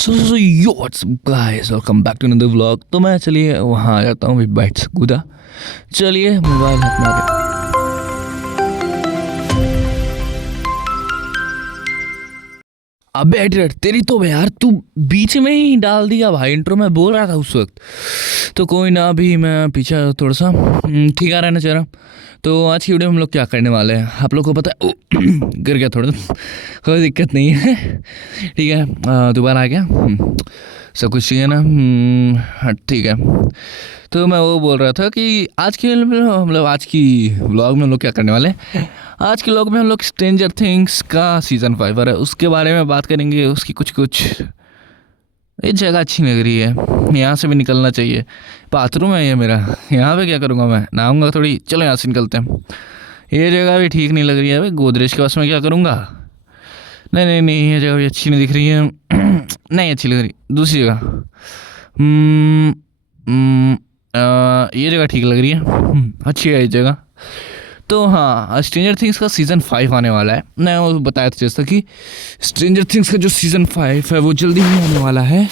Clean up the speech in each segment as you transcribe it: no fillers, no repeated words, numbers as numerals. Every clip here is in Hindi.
So yo what's guys, welcome back to another vlog. तो मैं चलिए वहाँ आ जाता हूँ, अभी बैठ से कूदा। चलिए मोबाइल हाथ में आ गया। अबे एडिटर तेरी तो यार, तू बीच में ही डाल दिया भाई। इंट्रो में बोल रहा था उस वक्त। तो कोई ना, अभी मैं पीछे थोड़ा सा ठीक आ रहना चाह रहा। तो आज की वीडियो में हम लोग क्या करने वाले हैं आप लोग को पता है। गिर गया थोड़ा, कोई दिक्कत नहीं है, ठीक है। दोबारा आ गया, सब कुछ चाहिए ना। हाँ ठीक है। तो मैं वो बोल रहा था कि आज की मतलब आज की व्लॉग में हम लोग क्या करने वाले हैं। आज के व्लॉग में हम लोग स्ट्रेंजर थिंग्स का सीज़न 5 है, उसके बारे में बात करेंगे। उसकी कुछ ये जगह अच्छी लग रही है, यहाँ से भी निकलना चाहिए। बाथरूम है ये मेरा, यहाँ पे क्या करूँगा मैं, नहाऊंगा थोड़ी। चलो यहाँ से निकलते हैं। ये जगह भी ठीक नहीं लग रही है भाई, गोदरेज के पास में क्या करूँगा। नहीं नहीं नहीं, ये जगह भी अच्छी नहीं दिख रही है। नहीं अच्छी लग रही, दूसरी जगह। ये जगह ठीक लग रही है, अच्छी है ये जगह। तो हाँ, स्ट्रेंजर थिंग्स का सीज़न 5 आने वाला है। मैं वो बताया था जैसा कि स्ट्रेंजर थिंग्स का जो सीज़न 5 है वो जल्दी ही आने वाला है,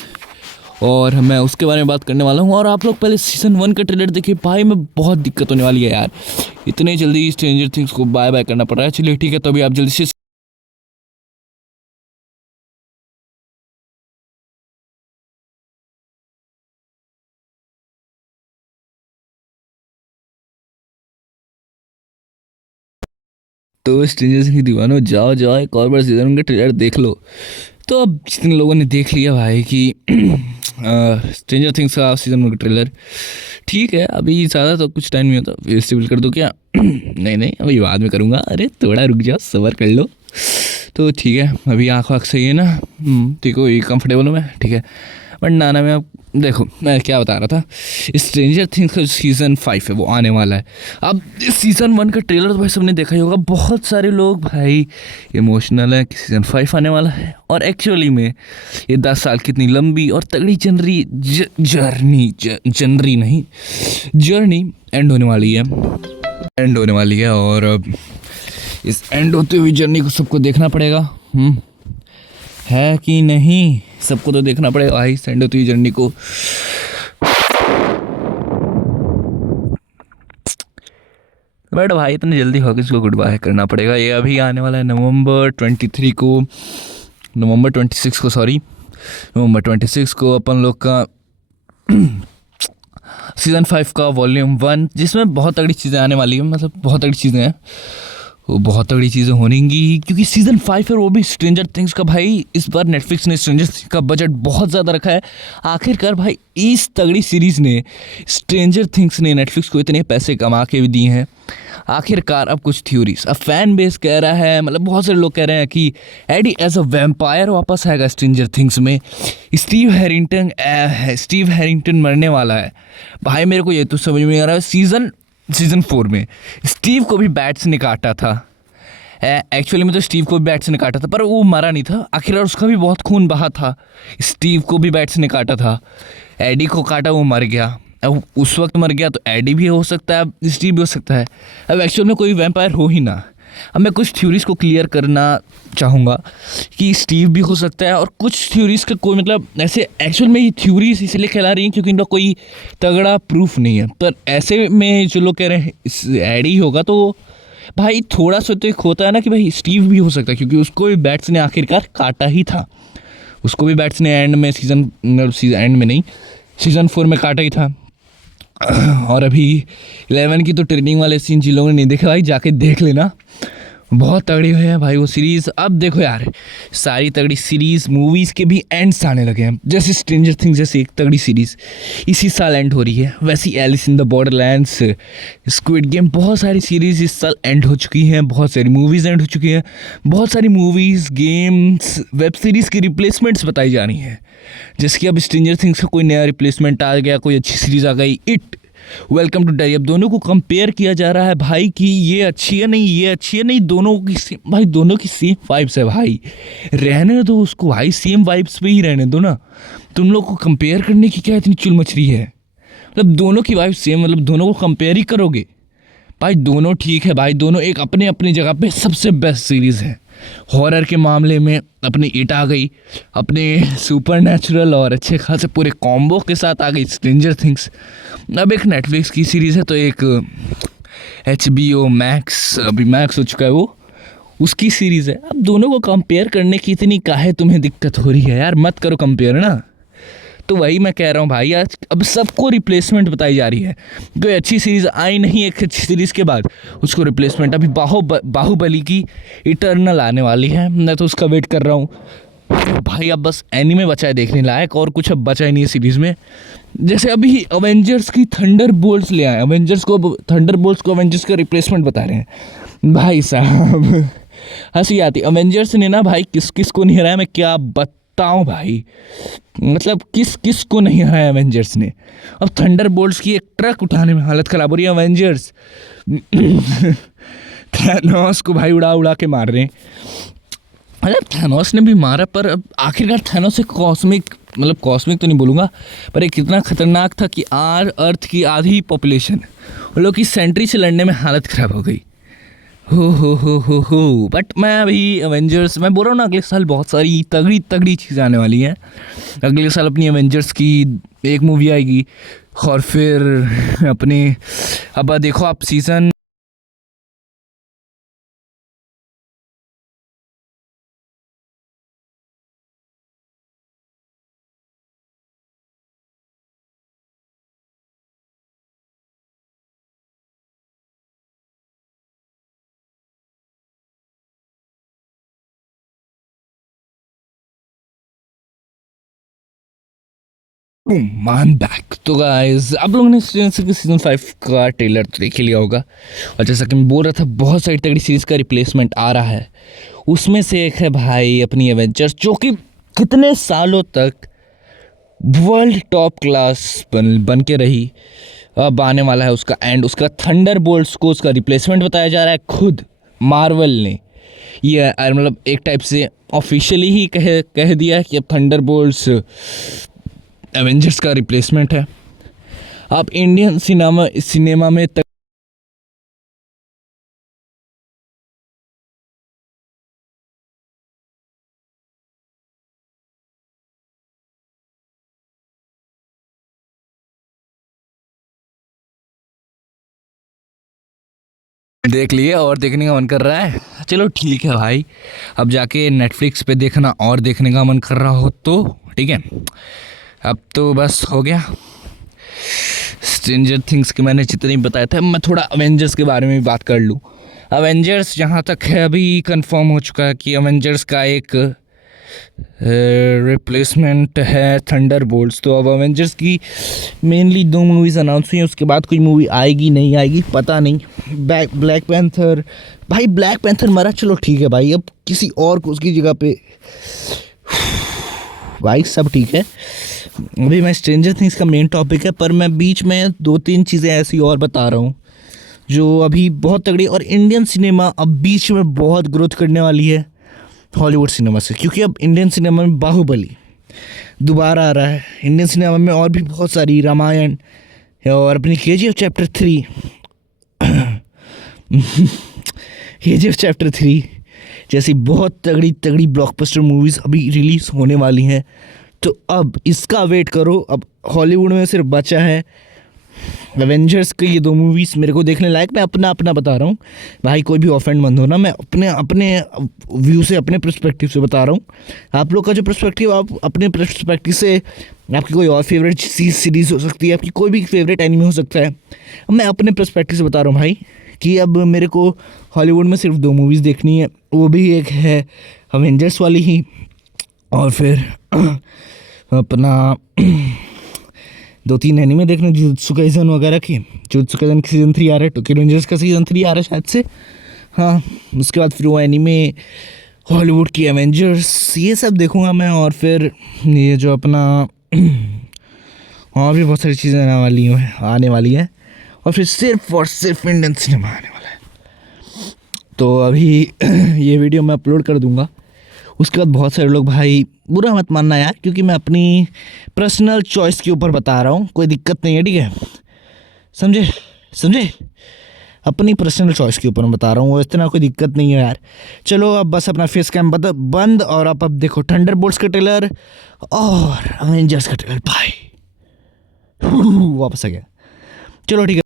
और मैं उसके बारे में बात करने वाला हूँ। और आप लोग पहले सीज़न 1 का ट्रेलर देखिए भाई, में बहुत दिक्कत होने वाली है यार। इतने जल्दी स्ट्रेंजर थिंग्स को बाय बाय करना पड़ रहा है। चलिए ठीक है, तो अभी आप जल्दी से तो स्ट्रेंजर थिंग्स की दीवानों, जाओ जाओ एक और बार सीज़न का ट्रेलर देख लो। तो अब जितने लोगों ने देख लिया भाई कि स्ट्रेंजर थिंग्स का सीज़न 1 का ट्रेलर ठीक है, अभी ज़्यादा तो कुछ टाइम नहीं होता। फेस्टिवल कर दो क्या? नहीं नहीं, अभी बाद में करूँगा। अरे थोड़ा रुक जाओ, सब्र कर लो। तो ठीक है, अभी आँख वाँख सही है ना? ठीक हो, ये कंफर्टेबल हूँ मैं, ठीक है। बट नाना मैं अब देखो, मैं क्या बता रहा था, स्ट्रेंजर थिंग्स का सीज़न 5 है वो आने वाला है। अब सीज़न 1 का ट्रेलर तो भाई सबने देखा ही होगा। बहुत सारे लोग भाई इमोशनल है कि सीज़न 5 आने वाला है, और एक्चुअली में ये 10 साल कितनी लंबी और तगड़ी जर्नी एंड होने वाली है। और अब इस एंड होते हुए जर्नी को सबको देखना पड़ेगा, है कि नहीं? सबको तो देखना पड़ेगा भाई एंड होती हुई जर्नी को। बट भाई इतनी जल्दी होगी, इसको गुड बाय करना पड़ेगा। ये अभी आने वाला है नवंबर 26 को अपन लोग का सीज़न 5 का वॉल्यूम 1, जिसमें बहुत तगड़ी चीज़ें आने वाली है। मतलब बहुत तगड़ी चीज़ें हैं, वो बहुत तगड़ी चीज़ें होंगी, क्योंकि सीज़न 5 है वो भी स्ट्रेंजर थिंग्स का। भाई इस बार नेटफ्लिक्स ने स्ट्रेंजर थिंग्स का बजट बहुत ज़्यादा रखा है। आखिरकार भाई इस तगड़ी सीरीज़ ने, स्ट्रेंजर थिंग्स ने नेटफ्लिक्स को इतने पैसे कमा के भी दिए हैं। आखिरकार अब कुछ थ्योरीज, अब फैन बेस कह रहा है, मतलब बहुत सारे लोग कह रहे हैं कि एडी एज अ वैम्पायर वापस आएगा स्ट्रेंजर थिंग्स में। स्टीव हैरिंगटन मरने वाला है भाई। मेरे को ये तो समझ में आ रहा है, सीज़न 4 में स्टीव को भी बैट से ने काटा था। एक्चुअली में तो स्टीव को भी बैट से ने काटा था, पर वो मरा नहीं था। आखिरकार उसका भी बहुत खून बहा था। स्टीव को भी बैट से ने काटा था, एडी को काटा, वो मर गया। अब उस वक्त मर गया तो एडी भी हो सकता है, अब स्टीव भी हो सकता है। अब एक्चुअल में कोई वैम्पायर हो ही ना। अब मैं कुछ थ्योरीज को क्लियर करना चाहूँगा कि स्टीव भी हो सकता है, और कुछ थ्योरीज का कोई मतलब ऐसे एक्चुअल में ये थ्योरीज इसलिए कहला रही हैं क्योंकि इनका कोई तगड़ा प्रूफ नहीं है। पर ऐसे में जो लोग कह रहे हैं एडी होगा, तो भाई थोड़ा सा तो एक होता है ना कि भाई स्टीव भी हो सकता है, क्योंकि उसको भी बैट्स ने आखिरकार काटा ही था। उसको भी बैट्स ने एंड में सीज़न 4 में काटा ही था। और अभी 11 की तो ट्रेनिंग वाले सीन जिन लोगों ने नहीं देखे भाई, जाके देख लेना, बहुत तगड़ी हुई है भाई वो सीरीज़। अब देखो यार, सारी तगड़ी सीरीज़ मूवीज़ के भी एंड्स आने लगे हैं। जैसे स्ट्रेंजर थिंग्स जैसी एक तगड़ी सीरीज़ इसी साल एंड हो रही है, वैसी Alice in the Borderlands, Squid Game, बहुत सारी सीरीज़ इस साल एंड हो चुकी हैं। बहुत सारी मूवीज़ एंड हो चुकी हैं। बहुत सारी मूवीज़, गेम्स, वेब सीरीज़ की रिप्लेसमेंट्स बताई जा रही हैं। जैसे कि अब स्ट्रेंजर थिंग्स का कोई नया रिप्लेसमेंट आ गया, कोई अच्छी सीरीज़ आ गई, इट, वेलकम टू डाई। अब दोनों को कंपेयर किया जा रहा है भाई कि ये अच्छी है नहीं, ये अच्छी है नहीं। दोनों की सेम वाइब्स है भाई, रहने दो उसको भाई, सेम वाइब्स पे ही रहने दो ना। तुम लोग को कंपेयर करने की क्या इतनी चुल मचरी है? मतलब दोनों की वाइब सेम, मतलब दोनों को कंपेयर ही करोगे भाई? दोनों ठीक है भाई, दोनों एक अपने अपनी जगह पे सबसे बेस्ट सीरीज़ है। हॉरर के मामले में अपनी इट आ गई, अपने सुपर नेचुरल और अच्छे खासे पूरे कॉम्बो के साथ आ गई स्ट्रेंजर थिंग्स। अब एक नेटफ्लिक्स की सीरीज़ है तो एक HBO मैक्स, अभी मैक्स हो चुका है वो, उसकी सीरीज़ है। अब दोनों को कंपेयर करने की इतनी काहे तुम्हें दिक्कत हो रही है यार, मत करो कंपेयर ना। तो वही मैं कह रहा हूँ भाई, आज अब सबको रिप्लेसमेंट बताई जा रही है। कोई अच्छी सीरीज़ आई नहीं एक अच्छी सीरीज़ के बाद उसको रिप्लेसमेंट। अभी बाहुबली की इटर्नल आने वाली है, मैं तो उसका वेट कर रहा हूँ भाई। अब बस एनीमे बचा है देखने लायक, और कुछ अब बचा ही नहीं है सीरीज़ में। जैसे अभी अवेंजर्स की थंडरबोल्ट्स ले आए, थंडरबोल्ट्स को अवेंजर्स का रिप्लेसमेंट बता रहे हैं भाई साहब। हंसी आती। अवेंजर्स ने ना भाई किस किस को नहीं हराया, मैं क्या बताऊं भाई, मतलब किस किस को नहीं हराया अवेंजर्स ने। अब थंडरबोल्ट्स की एक ट्रक उठाने में हालत ख़राब हो रही है अवेंजर्स। थैनोस को भाई उड़ा उड़ा के मार रहे हैं। मतलब थैनोस ने भी मारा, पर अब आखिरकार थैनोस एक कॉस्मिक, मतलब कॉस्मिक तो नहीं बोलूँगा, पर एक इतना खतरनाक था कि अर्थ की आधी पॉपुलेशन उन लोग की सेंट्री से लड़ने में हालत ख़राब हो गई। हो। बट मैं अभी अवेंजर्स, मैं बोल रहा हूँ ना, अगले साल बहुत सारी तगड़ी तगड़ी चीज़ें आने वाली हैं। अगले साल अपनी अवेंजर्स की एक मूवी आएगी, और फिर अपने, अब देखो आप सीज़न मान बैक। तो गाइस आप लोगों ने सीजन 5 का ट्रेलर तो देख ही लिया होगा, और जैसा कि मैं बोल रहा था बहुत सारी तगड़ी सीरीज़ का रिप्लेसमेंट आ रहा है। उसमें से एक है भाई अपनी एवेंजर्स, जो कि कितने सालों तक वर्ल्ड टॉप क्लास बन के रही। अब आने वाला है उसका एंड, उसका थंडरबोल्ट्स को उसका रिप्लेसमेंट बताया जा रहा है खुद मार्वल ने। ये मतलब एक टाइप से ऑफिशियली ही कह दिया कि अब थंडरबोल्ट्स एवेंजर्स का रिप्लेसमेंट है। आप इंडियन सिनेमा में देख लिए और देखने का मन कर रहा है, चलो ठीक है भाई। अब जाके नेटफ्लिक्स पे देखना और देखने का मन कर रहा हो तो ठीक है। अब तो बस हो गया स्ट्रेंजर थिंग्स के, मैंने जितने बताया था। मैं थोड़ा अवेंजर्स के बारे में भी बात कर लूँ। अवेंजर्स जहाँ तक है अभी कंफर्म हो चुका है कि अवेंजर्स का एक रिप्लेसमेंट है थंडरबोल्ट्स। तो अब अवेंजर्स की मेनली 2 मूवीज़ अनाउंस हुई हैं, उसके बाद कोई मूवी आएगी नहीं आएगी पता नहीं। ब्लैक पैंथर, भाई ब्लैक पैंथर मरा, चलो ठीक है भाई, अब किसी और को उसकी जगह पे भाई सब ठीक है। अभी मैं स्ट्रेंजर थिंग्स का मेन टॉपिक है, पर मैं बीच में 2-3 चीज़ें ऐसी और बता रहा हूँ जो अभी बहुत तगड़ी, और इंडियन सिनेमा अब बीच में बहुत ग्रोथ करने वाली है हॉलीवुड सिनेमा से, क्योंकि अब इंडियन सिनेमा में बाहुबली दोबारा आ रहा है। इंडियन सिनेमा में और भी बहुत सारी, रामायण और अपनी KGF चैप्टर 3 KGF चैप्टर 3 जैसी बहुत तगड़ी तगड़ी ब्लॉकबस्टर मूवीज़ अभी रिलीज़ होने वाली हैं। तो अब इसका वेट करो। अब हॉलीवुड में सिर्फ बचा है एवेंजर्स की ये 2 मूवीज़ मेरे को देखने लायक। मैं अपना बता रहा हूँ भाई, कोई भी ऑफेंड मत होना, मैं अपने व्यू से, अपने पर्सपेक्टिव से बता रहा हूँ। आप लोग का जो पर्सपेक्टिव, आप अपने पर्सपेक्टिव से, आपकी कोई और फेवरेट सीरीज़ हो सकती है, आपकी कोई भी फेवरेट एनिमे हो सकता है। मैं अपने पर्सपेक्टिव से बता रहा हूँ भाई कि अब मेरे को हॉलीवुड में सिर्फ 2 मूवीज़ देखनी है, वो भी एक है अवेंजर्स वाली ही, और फिर अपना 2-3 एनीमे देखने, जुजुत्सु काइसन वगैरह की। जुजुत्सु काइसन की सीज़न 3 आ रहा है, टोक्यो रेंजर्स का सीज़न 3 आ रहा है शायद से, हाँ। उसके बाद फिर वो एनीमे हॉलीवुड की एवेंजर्स, ये सब देखूँगा मैं। और फिर ये जो अपना और भी बहुत सारी चीज़ें आने वाली है, और फिर सिर्फ और सिर्फ इंडियन सिनेमा आने वाला है। तो अभी ये वीडियो मैं अपलोड कर दूँगा, उसके बाद बहुत सारे लोग भाई बुरा मत मानना यार, क्योंकि मैं अपनी पर्सनल चॉइस के ऊपर बता रहा हूँ, कोई दिक्कत नहीं है, ठीक है, समझे। अपनी पर्सनल चॉइस के ऊपर मैं बता रहा हूँ, इतना कोई दिक्कत नहीं है यार। चलो अब बस अपना फेस कैम बंद, और आप अब देखो थंडरबोल्ट्स का ट्रेलर और अवेंजर्स का ट्रेलर। भाई वापस आ गया। चलो ठीक है।